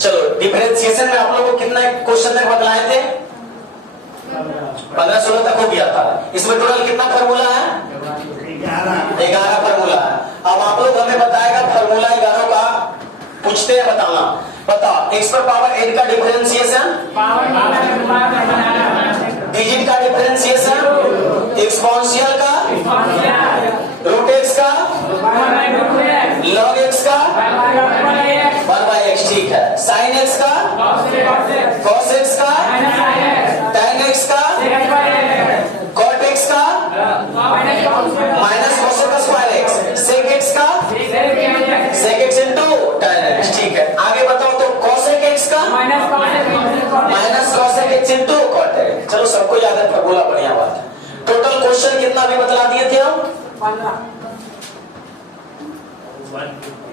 चलो डिफरेंशिएशन में आप लोगों को कितना क्वेश्चन तक बतलाए थे? 15-16 तक हो गया था। इसमें टोटल कितना फार्मूला है? 11 फार्मूला है। अब आप लोग हमें बताएगा फार्मूला 11 का पूछते हैं, बताना। बताओ x पर पावर n का डिफरेंशिएशन, डिजिट का डिफरेंशिएशन, एक्सपोनेंशियल का, रूट x का, लॉग x का, 1/x, ठीक है। साइन x का, cos x का, tan x का, cot x का, माइनस cos का स्क्वायर x, sec x का, sec x into tan x, ठीक है। आगे बताओ तो cosec x का minus cosec x into cot x। चलो सबको याद है फार्मूला, बढ़िया बात है। टोटल क्वेश्चन कितना भी बतला दिए थे हम?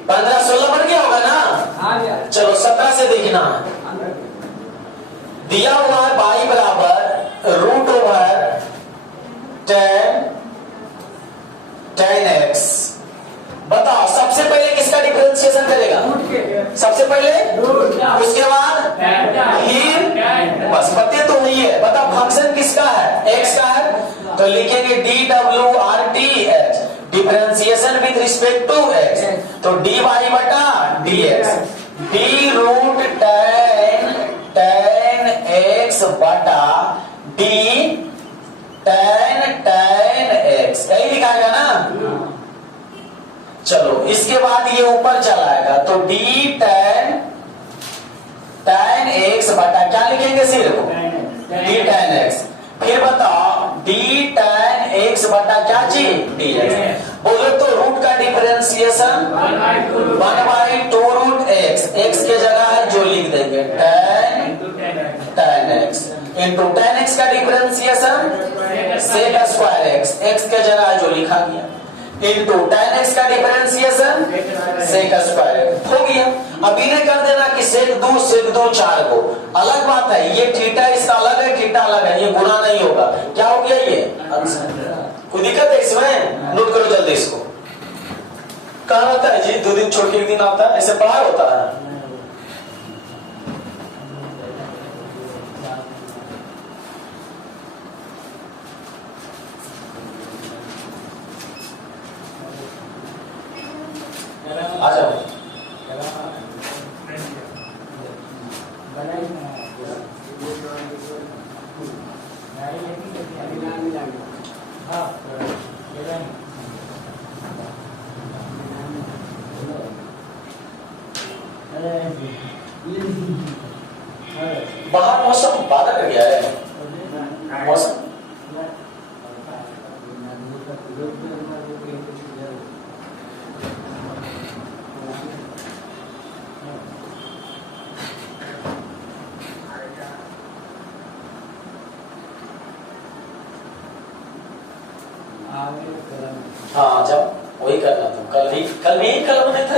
15-16 बन गया होगा ना? चलो 17 से देखना है। दिया हुआ है y बराबर रूट ओवर tan x। बताओ सबसे पहले किसका डिफरेंशिएशन करेगा? सबसे पहले उसके बाद फिर बस पते तो नहीं है। बताओ फंक्शन किसका है? x का है, तो लिखेंगे dwrtx, differentiation with respect to x, तो dy बटा dx, d root tan x बटा d tan x, यही लिखाएगा ना? चलो इसके बाद ये ऊपर चलाएगा, तो d tan x बटा क्या लिखेंगे? सिर्फ d tan x। फिर बताओ d tan x बटा क्या चीज? dx। बोले तो रूट का डिफरेंशिएशन 1/2 रूट x, x के जगह है जो लिख देंगे tan x into tan x का differentiation sec square x, x के जगह है जो लिखा गया, इंटू tan x का डिफरेंशिएशन sec स्क्वायर हो गया। अब इन्हें कर देना कि sec 2 4 को। अलग बात है ये थीटा इसका अलग है, थीटा अलग है, ये गुणा नहीं होगा। क्या हो गया ये? कोई दिक्कत है इसमें? नोट करो जल्दी इसको। कहाँ आता है जी? 2 दिन छोड़ के 1 दिन आता है, ऐसे पढ़ाई होता है? आ जाओ। बाहर मौसम बादल कर गया है मौसम। हाँ जब वही करना तुम कल भी कल होने था।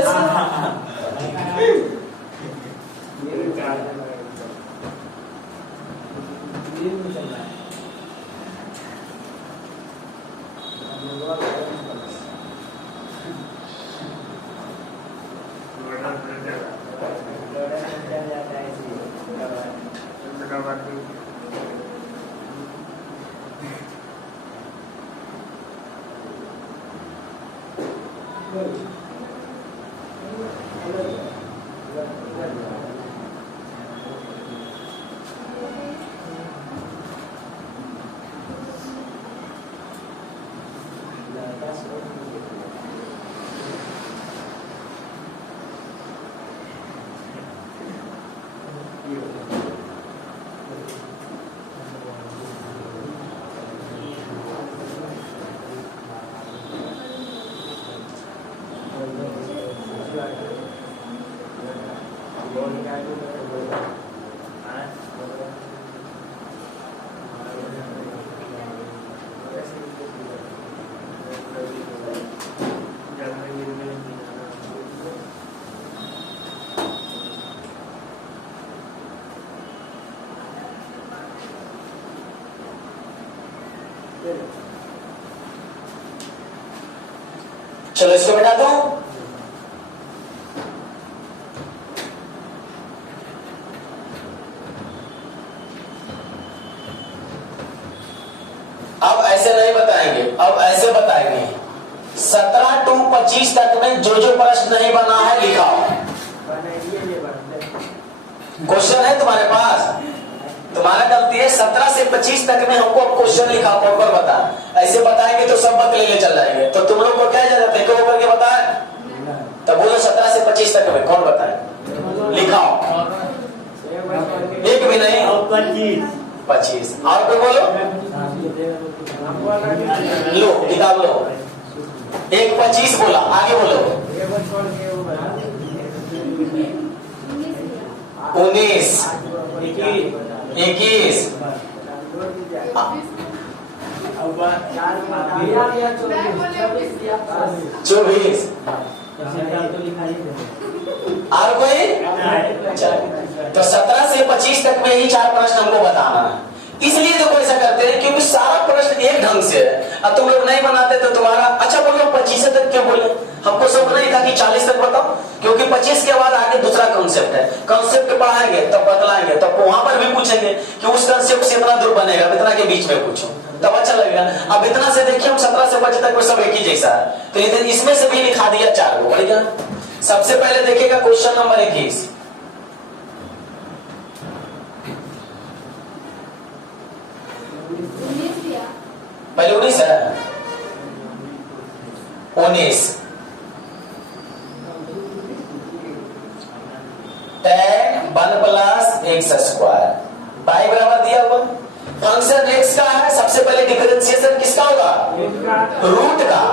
चलो इसको मिटा दो। बताएंगे 17 to 25 तक में जो जो प्रश्न नहीं बना है लिखाओ। क्वेश्चन है तुम्हारे पास, तुम्हारा गलती है 17 से 25 तक में हमको अब क्वेश्चन लिखा और बता। ऐसे बताएंगे तो सब बत ले चल जाएंगे, तो तुम लोग को क्या इजाजत है क्यों करके बताए? तब बोलो 17 से 25 तक में कौन बताए, लिखाओ। एक भी नहीं, 25 और कोई बोलो, लो किताब लो। एक 25 बोला, आगे बोलो 19 21 24 और कोई? तो 17 से 25 तक में ही 4 प्रश्न हमको बताना है। इसलिए देखो ऐसा करते हैं क्योंकि सारा प्रश्न एक ढंग से है। अब तुम लोग नहीं बनाते तो तुम्हारा अच्छा बोलो 25 तक क्यों बोले? हमको सब नहीं था कि 40 तक बताओ, क्योंकि 25 के बाद आगे दूसरा कॉन्सेप्ट है। कॉन्सेप्ट पढ़ाएंगे तब बतलाएंगे, तब वहां पर भी पूछेंगे कि उस कॉन्सेप्ट से इतना दूर बनेगा, इतना के बीच में पूछो तब अच्छा लगेगा। अब इतना से देखिए हम 17 से 25 तक में सब एक ही जैसा है, तो इसमें से भी लिखा दिया 4 को। बढ़िया, सबसे पहले देखिएगा क्वेश्चन नंबर 21। पहले 19 है, 19 tan 1 plus x square by बराबर दिया हुआ। फंक्शन x का है, सबसे पहले डिफरेंशिएशन किसका होगा? रूट का।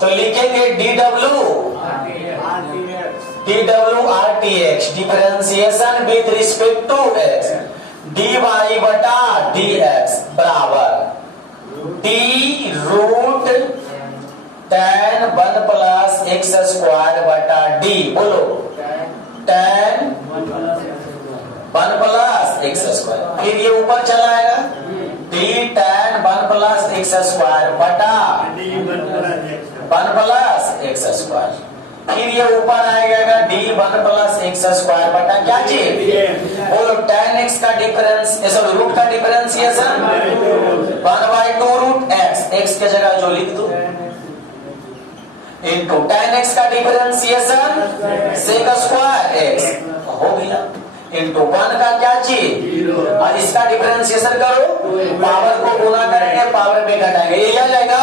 तो लिखेंगे dw rtx differentiation with respect to x dy बटा dx बराबर d root tan 1 plus x square बटा d। बोलो tan 1 प्लस एक्स स्क्वायर, फिर ये ऊपर चला आएगा d tan 1 plus x square बटा 1 प्लस एक्स स्क्वायर, फिर ये ऊपर आएगा d 1 प्लस एक्स स्क्वायर बटा क्या चीज? बोलो tan x का डिफरेंस, सॉरी रूट का डिफरेंशिएशन 1/2 रूट x, x की जगह जो लिख दो, इनटू tan x का डिफरेंशिएशन sec स्क्वायर x हो गया, इनटू 1 का क्या चीज और इसका डिफरेंशिएशन करो, पावर को गुना करेंगे पावर में घटाएंगे, ये आ जाएगा।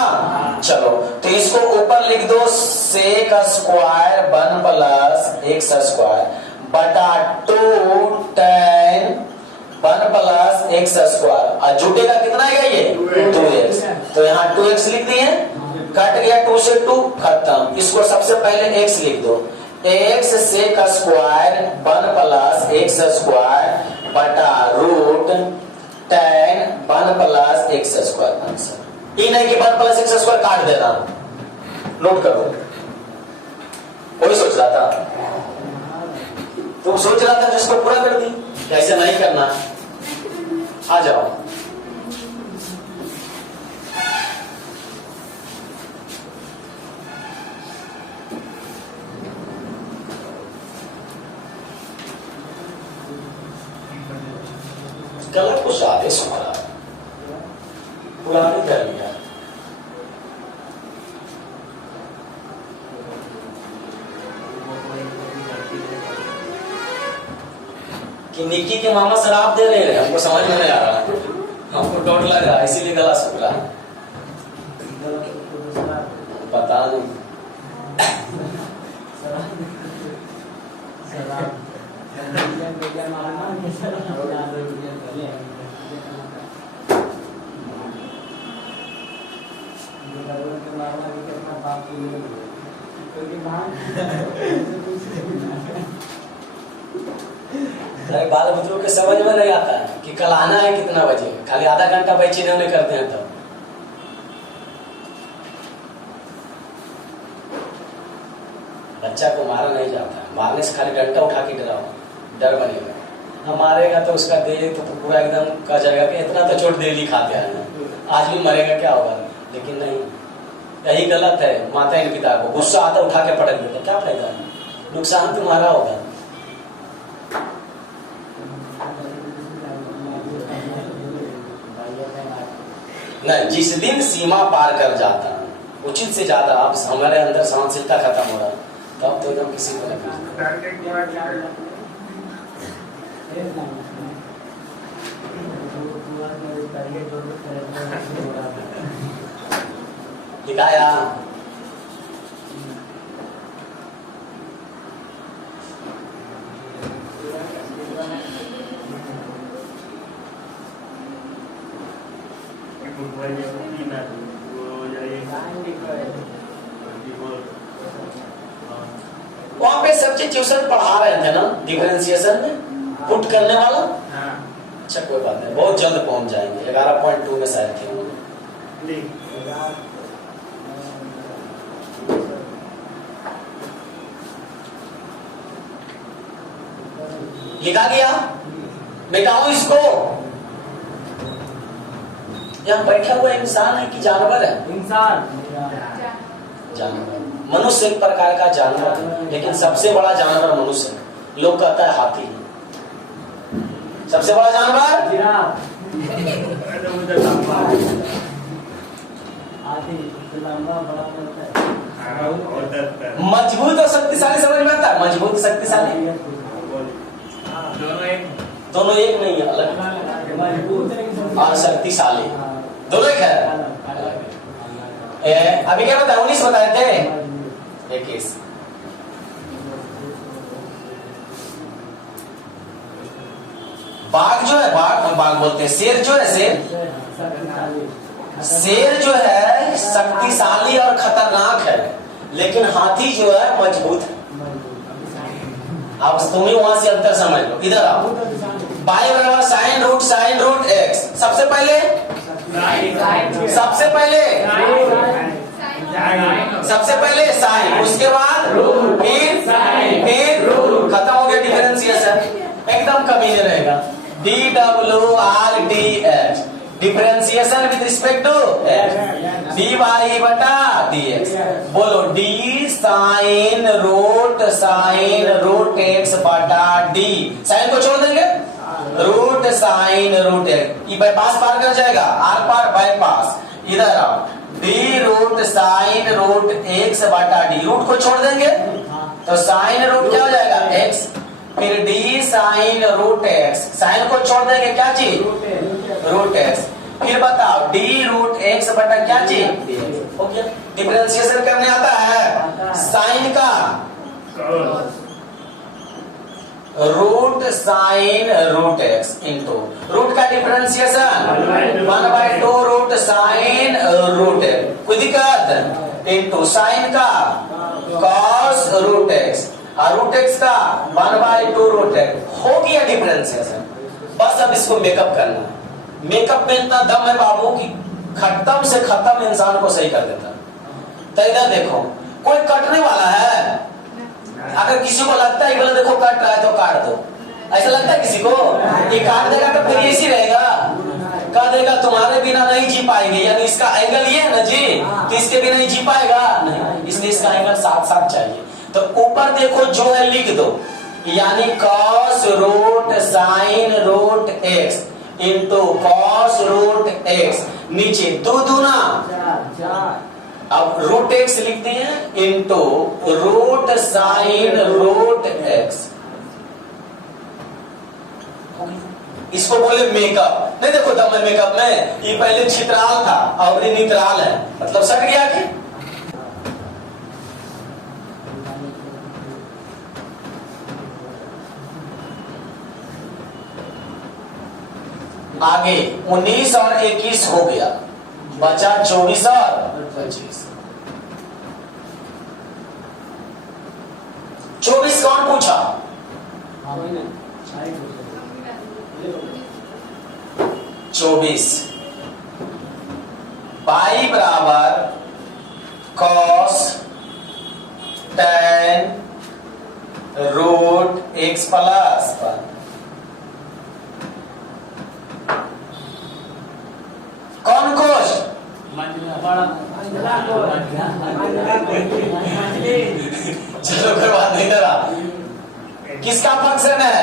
चलो तो इसको ऊपर लिख दो sec square 1 plus x square बटा 2 tan 1 प्लस एक्स स्क्वायर, और जुटेगा कितना आएगा ये 2x, तो यहाँ 2x लिख दिए, कट गया 2 से 2 खत्म। इसको सबसे पहले x लिख दो, x sec square 1 plus x square बटा root tan 1 plus x square. Answer ये नहीं कि 1 प्लस एक्स स्क्वायर काट देना, नोट करो। कोई सोच रहा था, तुम सोच रहा था जिसको पूरा कर दी, कैसे नहीं करना। आ जाओ, कलर को ज्यादा सुमरा पुरानी कर लिया। कि निक्की के मामा शराब दे रहे हैं, हमको समझ में नहीं आ रहा, हमको डोट लग रहा है, इसीलिए गला सूख रहा है। पता नहीं अरे बाल बुजुर्ग के समझ में नहीं आता है कि कल आना है कितना बजे, खाली आधा घंटा बैठी नहीं करते हैं। तब बच्चा को मारा नहीं जाता है, मारने से खाली डंडा उठा के डराओ, डर बनेगा। हम मारेगा तो उसका देह तो पूरा एकदम कह जाएगा कि इतना तो चोट डेली खाते हैं, आज भी मरेगा क्या होगा। लेकिन नहीं, यही गलत है। माता पिता को गुस्सा आता उठा के पटक देते, क्या फायदा है, नुकसान तुम्हारा होगा। नहीं, जिस दिन सीमा पार कर जाता है उचित से ज्यादा आप हमारे अंदर सहनशीलता खत्म हो रहा है, तब तो एकदम किसी को नहीं। दिखाया वहां पे सब्स्टिट्यूशन पढ़ा रहे थे ना, डिफरेंशिएशन में पुट करने वाला। अच्छा कोई बात नहीं, बहुत जल्द पहुंच जाएंगे। 11.2 में शायद थे। लिखा गया, मिटाओ इसको। यहाँ बैठा हुआ इंसान है कि जानवर है? इंसान। जानवर। मनुष्य एक प्रकार का जानवर है, लेकिन सबसे बड़ा जानवर मनुष्य है। लोग कहता है हाथी। सबसे बड़ा जानवर मजबूत और शक्तिशाली समझ में आता है? मजबूत शक्तिशाली दोनों एक नहीं है, अलग और शक्तिशाली दोनों एक है। अभी क्या बताया? 19 बताए थे। 21 बाघ जो है, बाघ बोलते हैं। शेर जो है, शेर जो है शक्तिशाली और खतरनाक है, लेकिन हाथी जो है मजबूत है। अब तुम ही वहां से अंतर समझ लो। इधर आओ। बाई बराबर साइन रूट एक्स। सबसे पहले साइन, उसके बाद फिर खत्म हो गया डिफरेंशिएशन। एकदम कमी नहीं रहेगा। DWRDH differentiation with respect to dy बटा dx। बोलो d साइन रूट x बटा d। साइन को छोड़ देंगे, रूट साइन रूट x। ये बाईपास पार कर जाएगा, आर पार बाईपास। इधर आओ, d root sine root x बटा d। रूट को छोड़ देंगे तो साइन रूट क्या हो जाएगा? x। फिर d sine root x। Sine को छोड़ देंगे, क्या चीज? Root x। फिर बताओ d रूट x बटा क्या चीज? ओके, डिफरेंशिएशन करने आता है साइन का। Root sine root x into root का differentiation 1/2 root sine root x। कोई दिक्कत? इंटू साइन का कॉस रूट x और रूट x का 1/2 रूट x। हो गया डिफरेंशिएशन। बस अब इसको मेकअप करना है। मेकअप में इतना दम है बाबू कि खत्म से खत्म इंसान को सही कर देता। तो इधर देखो, कोई कटने वाला है? अगर किसी को लगता है बोले देखो कट रहा है तो काट दो, ऐसा लगता है किसी को? ये काट देगा तो फिर ऐसी रहेगा, कह देगा तुम्हारे बिना नहीं जी पाएंगे। यानी इसका एंगल ये है ना जी, तो इसके बिना नहीं जी पाएगा नहीं, इसलिए इसका एंगल साथ साथ चाहिए। तो ऊपर देखो जो है लिख दो, यानी cos root sine root x into cos root x। नीचे दो दूना, अब रूट x लिख दिए into root sine root x। इसको बोले मेकअप। नहीं देखो डबल मेकअप में ये पहले चित्राल था और ये नित्राल है, मतलब सट गया कि आगे 19 और 21 हो गया, बचा 24 और 25। 24 कौन पूछा? 24 पाई बराबर cos tan root x plus कौन कोश? चलो कोई बात नहीं करा। किसका फंक्शन है?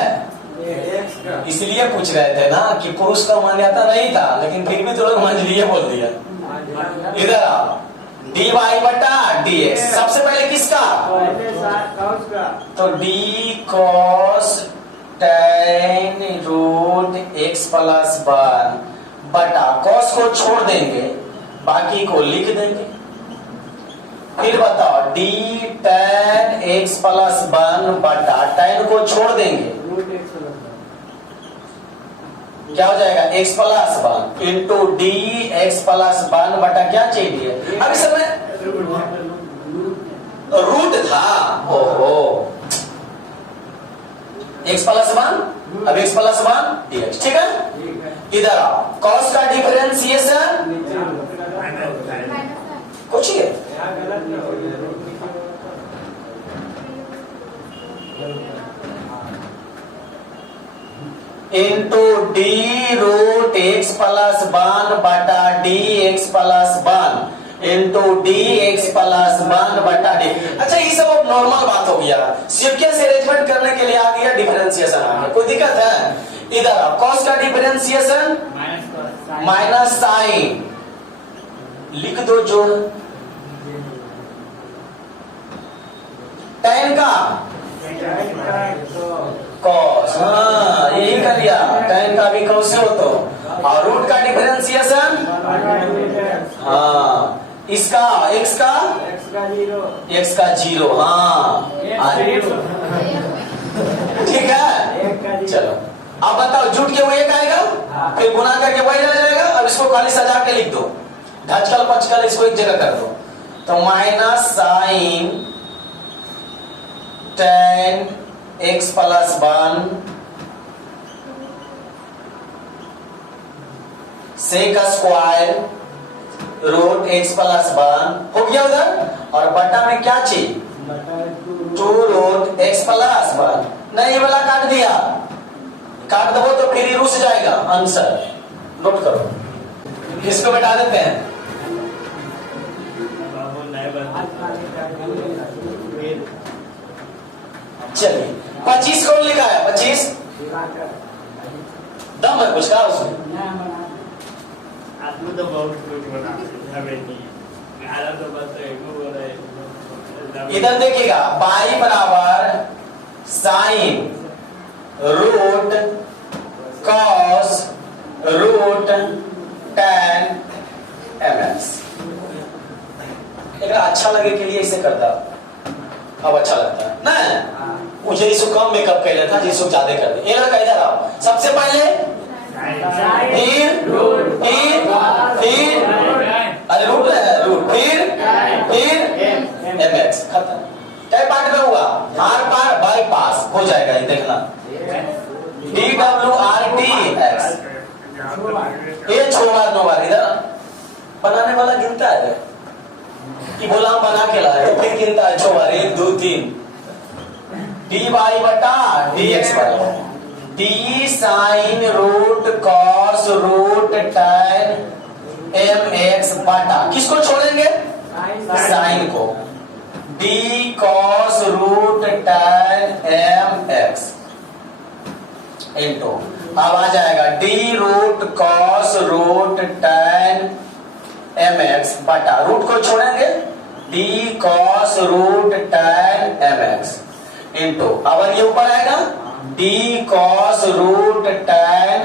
इसलिए पूछ रहे थे ना कि पुरुष का मान्यता नहीं था, लेकिन फिर भी तो लोग मंझलिए बोल दिया। इधर आओ, dy बटा dx। सबसे पहले किसका? तो d cos tan root x plus 1 बटा cos को छोड़ देंगे, बाकी को लिख देंगे। फिर बताओ d tan x प्लस 1 बटा tan को छोड़ देंगे, क्या हो जाएगा? x plus 1 into d x plus 1 बटा क्या चाहिए? अब इस समय रूट था, ओहो, x प्लस 1, अब x प्लस 1 dx, ठीक है। इधर आओ, cos का डिफरेंशिएशन कुछ ही है, into d root x plus 1 बटा d x plus 1 into d x plus 1 बटा डी। अच्छा, ये सब अब नॉर्मल बात हो गया, सीक्वेंस अरेंजमेंट करने के लिए आ गया डिफरेंशिएशन आ गया, कोई दिक्कत है? इधर आओ, कॉस का डिफरेंशिएशन माइनस साइन लिख दो जोड़, tan का कॉस, हाँ यही कर लिया, tan का भी कॉस हो तो, और रूट का डिफरेंशिएशन, हाँ इसका x का जीरो, हाँ ठीक है। चलो अब बताओ, जुट के वो एक आएगा, फिर गुना करके वही रह जाएगा। अब इसको खाली सजा के लिख दो, ढचकल पचकल इसको एक जगह कर दो। तो minus sine tan x plus 1 sec square root x plus 1 हो गया उधर, और बटा में क्या चाहिए? 2 रूट x प्लस 1। नहीं, ये वाला काट दिया, काट दो तो फिर ही रुस जाएगा आंसर, नोट करो, इसको बैठा देते हैं। चलिए 25 कौन लिखा है? 25 दम है कुछ का उसमें? तो बहुत कुछ बना इधर देखिएगा, पाई बराबर sine root cos root tan mx। अच्छा लगे के लिए इसे करता, अब अच्छा लगता है ना। मुझे इसको कम मेकअप कर लेता, जिसको ज्यादा कर दे। ये लड़का इधर आओ, सबसे पहले फिर अरे रूट है, रूट फिर mx, खत्म। क्या पार्ट में हुआ? आर पार बाई पास हो जाएगा, ये देखना, dwrtx। ये छोड़ा 9 बार, इधर बनाने वाला गिनता है कि बोला हम बना के लाए, फिर गिनता है 6 बार, 1 2 3। dy बटा dx बराबर d sine root cos root tan mx बटा, किसको छोड़ेंगे? साइन को, d cos root tan mx into, अब आ जाएगा d root cos root tan mx बटा, रूट को छोड़ेंगे, d cos root tan mx into, अब ये ऊपर आएगा d cos root tan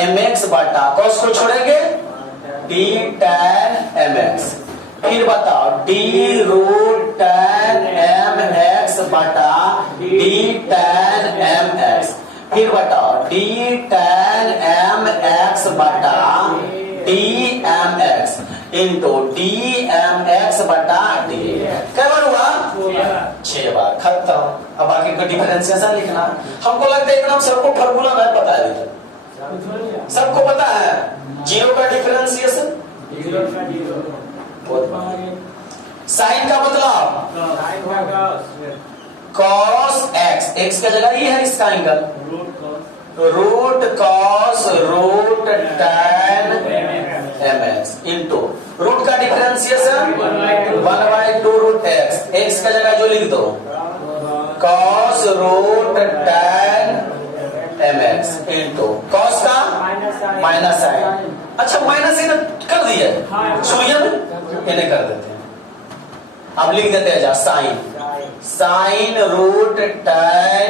mx बटा, cos को छोड़ेंगे d tan mx। फिर बताओ d रूट tan mx बटा d tan mx। फिर बताओ d tan mx बटा dmx इंटू dmx बटा d। कै बार हुआ? 6 बार, खत्म। अब आगे का डिफरेंशिएशन लिखना। हमको लगता है एकदम सबको फार्मूला में पता है, सबको पता है जीरो का डिफरेंशिएशन, साइन का मतलब cos x, x का जगह ये है इसका angle, root cos root tan mx into root का डिफरेंशिएशन 1/2 रूट x, x का जगह जो लिख दो cos root tan mx into cos का माइनस साइन। अच्छा, माइनस इधर कर दिया सूर्य में, इन्हें कर देते हैं। अब लिख देते हैं जा साइन रूट tan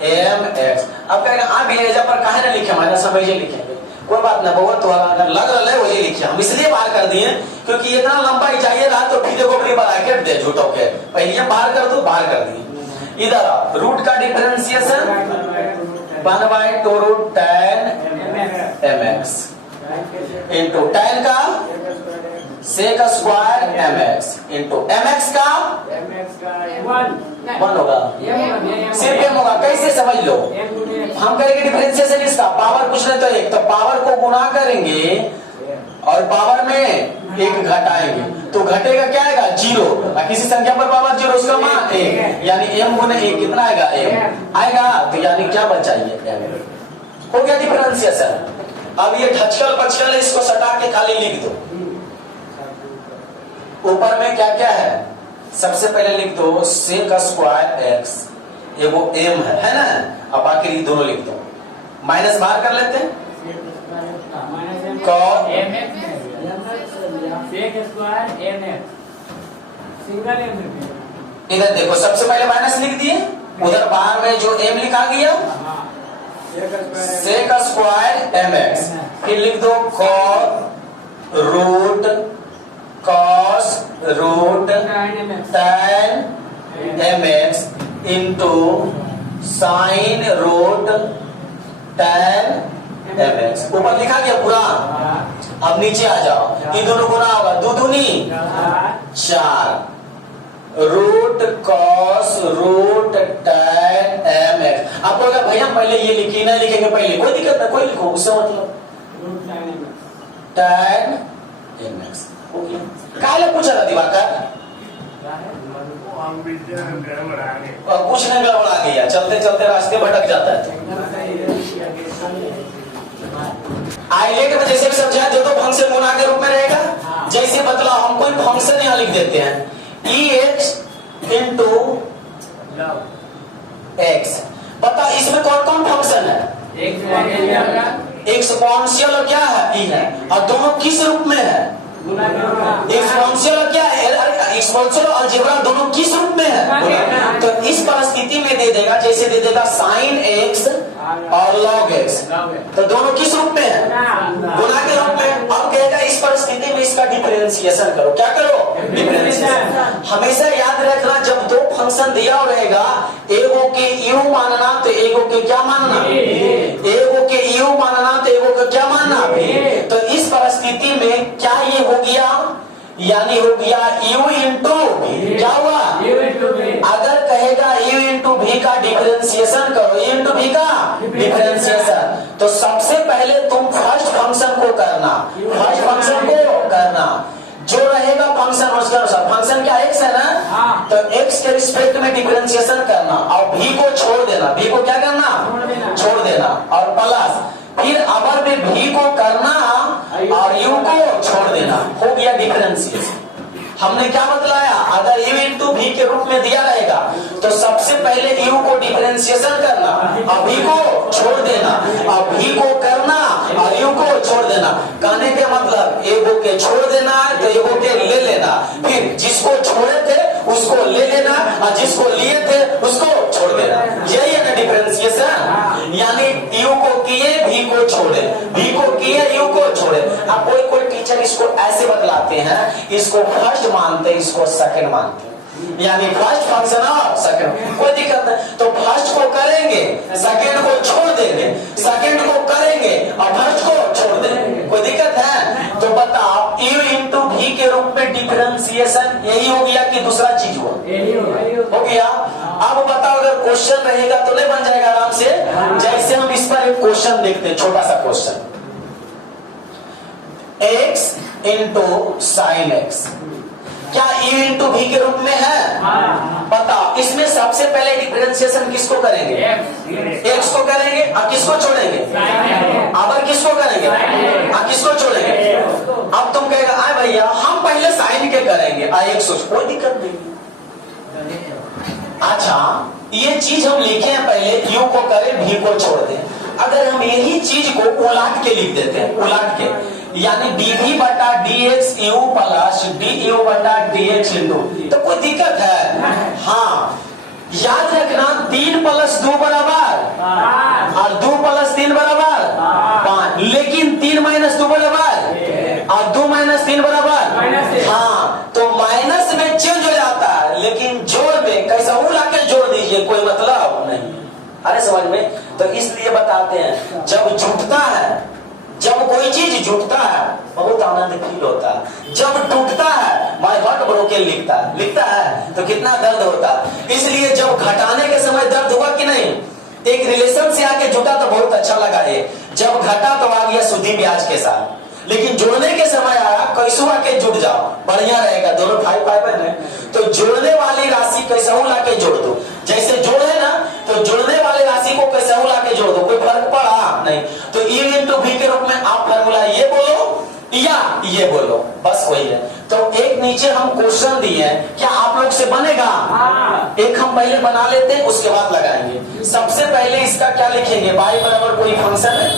mx। अब कहेगा आप भी एजा पर काहे ना लिखे, माइनस हम ऐसे लिखेंगे, कोई बात ना, बहुत तो अगर लग रहा है वही लिखे, हम इसलिए बाहर कर दिए क्योंकि इतना लंबा ही चाहिए रहा तो फिर देखो अपनी ब्रैकेट दे झूठों के, पहले हम बाहर कर दो, बाहर कर दिए। इधर रूट का differentiation 1/2 root tan mx into tan का sec square mx into mx का 1 होगा, सिर्फ m होगा। कैसे समझ लो, हम करेंगे डिफरेंशिएशन इसका, पावर कुछ नहीं तो एक, तो पावर को गुना करेंगे और पावर में एक घटाएंगे तो घटेगा क्या आएगा 0, किसी संख्या पर पावर 0 उसका मान 1, यानी m गुना 1 कितना आएगा m आएगा, तो यानी क्या बचाइए m हो गया डिफरेंशिएशन। अब ये ठचकल पचकल इसको सटा के खाली लिख दो, ऊपर में क्या क्या है, सबसे पहले लिख दो sec स्क्वायर x, ये वो m है ना, अब बाकी ये दोनों लिख दो, माइनस बाहर कर लेते हैं cos इधर देखो सबसे पहले माइनस लिख दिए, उधर बाहर में जो m लिखा गया sec स्क्वायर mx, फिर लिख दो cos root tan mx into sine root tan mx, ऊपर लिखा गया पूरा। अब नीचे आ जाओ, ये दोनों गुना होगा, 2 दूनी 4 root cos root tan mx। आप बोलेगा भैया पहले ये लिखी ना लिखेंगे, पहले कोई दिक्कत नहीं, कोई लिखो, उससे मतलब tan mx हो गया। काहे पूछा था दिवाकर, और कुछ नहीं गड़बड़ा गया, चलते चलते रास्ते भटक जाता है। आइलेट में जैसे भी समझाया जो तो फंक्शन गुना के रूप में रहेगा, जैसे बतलाओ हम कोई फंक्शन यहाँ लिख देते हैं ex इंटू x, पता इसमें कौन कौन फंक्शन है, एक्सपोनेंशियल और क्या है ई है, और दोनों किस रूप में है, एक्सपोनेंशियल क्या है, एक्सपोनेंशियल और अलजेब्रा दोनों किस रूप में है, तो इस परिस्थिति में दे देगा, जैसे दे देगा sin x और log x, तो दोनों किस रूप में है, गुना के रूप में। अब कहेगा इस परिस्थिति में इसका डिफरेंशिएशन करो, क्या करो डिफरेंशिएशन। हमेशा याद रखना जब दो फंक्शन दिया रहेगा, एगो के u मानना तो एगो के क्या मानना, एगो के u मानना तो एगो के क्या मानना भी। तो इस परिस्थिति में क्या ये हो गया, यानी हो गया u इंटू v, क्या हुआ अगर कहेगा u इंटू v का डिफरेंशिएशन करो, u इंटू v का डिफरेंशिएशन, तो सबसे पहले तुम फर्स्ट फंक्शन को करना, फर्स्ट फंक्शन को करना, जो रहेगा फंक्शन उसके अनुसार, फंक्शन क्या x है ना, तो x के रिस्पेक्ट में डिफरेंशिएशन करना और v को छोड़ देना, v को क्या करना छोड़ देना, और प्लस फिर अबर में v को करना और u को छोड़ देना, हो गया डिफरेंशिएशन। हमने क्या बतलाया, अगर u इंटू v के रूप में दिया रहेगा तो सबसे पहले u को डिफरेंशिएशन करना और v को छोड़ देना, और v को करना और u को छोड़ देना। कहने के मतलब एगो के छोड़ देना है तो एगो के ले लेना, फिर जिसको छोड़े थे उसको ले लेना और जिसको लिए थे उसको छोड़ देना, यही है ना डिफरेंशिएशन। यानी u को किए v को छोड़े, v को किए u को छोड़े। अब कोई कोई टीचर इसको ऐसे बतलाते हैं, इसको फर्स्ट मानते हैं, इसको सेकंड मानते हैं, यानी फर्स्ट फंक्शन और सेकंड, कोई दिक्कत नहीं। तो फर्स्ट को करेंगे, सेकंड को छोड़ देंगे, सेकंड को करेंगे और फर्स्ट को छोड़ देंगे, कोई दिक्कत है। तो बताओ u इंटू v के रूप में डिफरेंशिएशन यही हो गया कि दूसरा चीज हुआ, हो गया। अब बताओ अगर क्वेश्चन रहेगा तो नहीं बन जाएगा आराम से। जैसे हम इस पर एक क्वेश्चन देखते हैं, छोटा सा question, x into sign x क्या u इंटू v के रूप में है, बताओ। इसमें सबसे पहले डिफरेंशिएशन किसको करेंगे, x को करेंगे और किसको छोड़ेंगे, अब किसको करेंगे और किसको छोड़ेंगे। अब तुम कहेगा आए भैया हम पहले साइन के करेंगे और x को, कोई दिक्कत नहीं। अच्छा ये चीज हम लिखे हैं, पहले u को करें v को छोड़ दें। अगर हम यही चीज को उलाट के लिख देते हैं, उलाट के यानी dv बटा dx u प्लस du बटा dx इंटू, तो कोई दिक्कत है? हाँ, याद रखना 3 प्लस 2 बराबर और 2 प्लस 3 बराबर 5, लेकिन 3 माइनस 2 बराबर और 2 माइनस 3 बराबर, हाँ, तो माइनस में चेंज हो जाता है, लेकिन जोड़ में कैसा वो लाके जोड़ दीजिए, कोई मतलब नहीं। अरे समझ में? तो इसलिए बताते हैं, जब जुटता है, जब कोई चीज जुटता है बहुत आनंद फील होता है, जब टूटता है माय हार्ट ब्रोकन लिखता है तो कितना दर्द होता है। इसलिए जब घटाने के समय दर्द हुआ कि नहीं? एक रिलेशन से आके जुटा तो बहुत अच्छा लगा है, जब घटा तो आ गया सूदी ब्याज के साथ, लेकिन जोड़ने के समय आया कैसो आके जुड़ जाओ, बढ़िया रहेगा, दोनों भाई भाई बहन है, तो जोड़ने वाली राशि कैसे लाके जोड़ दो, जैसे जोड़े ना तो जोड़ने वाली राशि को कैसे लाके जोड़ दो, कोई फर्क पड़ा नहीं। तो E इंटू V के रूप में आप फॉर्मूला ये बोलो या ये बोलो, बस वही है। तो एक नीचे हम क्वेश्चन दिए हैं, क्या आप लोग से बनेगा? एक हम पहले बना लेते हैं, उसके बाद लगाएंगे। सबसे पहले इसका क्या लिखेंगे? y बराबर कोई फंक्शन है,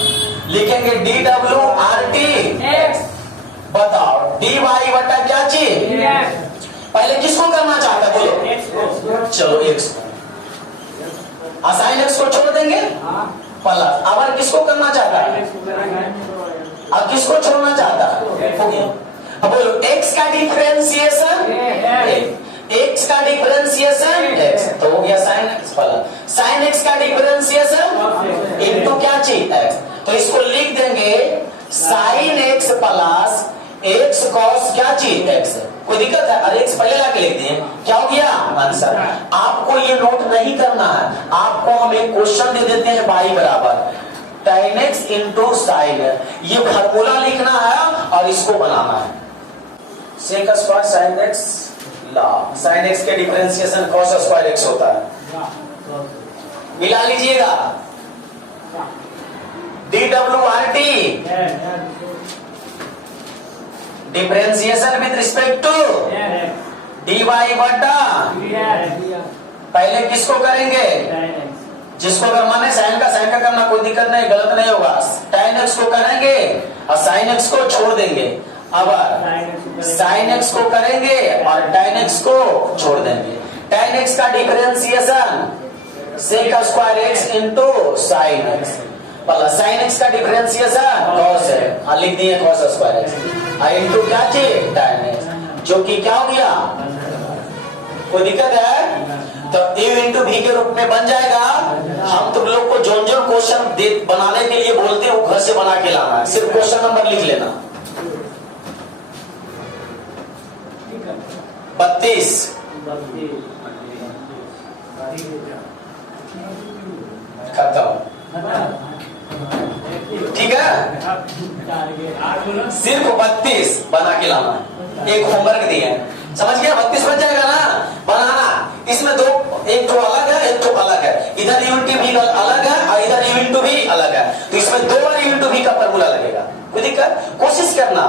लिखेंगे DWRT, बताओ dy बटा क्या चीज? पहले किसको करना चाहता है बोलो? चलो x को, साइन x को छोड़ देंगे प्लस, अब किसको करना चाहता है? अब किसको छोड़ना चाहता है? हो गया। अब बोलो x का डिफरेंशिएशन x का डिफरेंशिएशन x, तो हो गया sine x plus sine x का डिफरेंशिएशन इनटू क्या चीज x, तो इसको लिख देंगे sine x plus x cos क्या चीज x। कोई दिक्कत है? अरे x पहले लाके लिख दिए, क्या हो गया आंसर? आपको ये नोट नहीं करना है, आपको हम एक क्वेश्चन दे देते हैं y बराबर tan x इंटू साइन, ये फॉर्मूला लिखना है और इसको बनाना है। सेक स्क्वायर साइन x ला, साइन x के डिफरेंशिएशन cos स्क्वायर x होता है, मिला लीजिएगा DWRT differentiation with respect to dy बटा, पहले किसको करेंगे? जिसको करना है साइन का करना, कोई दिक्कत नहीं, गलत नहीं होगा। tan x को करेंगे और sin x को छोड़ देंगे, अब sin x को करेंगे और tan x को छोड़ देंगे। tan x का differentiation sec square x into sign x plus sine x का डिफरेंशिएशन cos है, लिख दिए cos स्क्वायर x इंटू क्या चीज tan x, जो कि क्या हो गया? कोई दिक्कत है? तो a इंटू v के रूप में बन जाएगा। हम तुम लोग को जोन जोन क्वेश्चन बनाने के लिए बोलते हैं वो घर से बना के लाना है, सिर्फ क्वेश्चन नंबर लिख लेना। 32 खत्म, ठीक है? सिर्फ 32 बना के लाना है, एक होमवर्क दिए हैं, समझ गया? 32 बन जाएगा ना बनाना। इसमें दो, एक तो अलग है एक तो अलग है, इधर u इंटू v अलग है और इधर u इंटू v अलग है, तो इसमें 2 बार u इंटू v का फॉर्मूला लगेगा। कोई दिक्कत? कोशिश करना,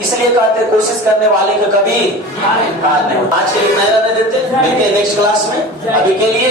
इसलिए कहते हैं कोशिश करने वाले को कभी हार नहीं। आज के लिए इतना रहने देते, मिलते हैं नेक्स्ट क्लास में। अभी के लिए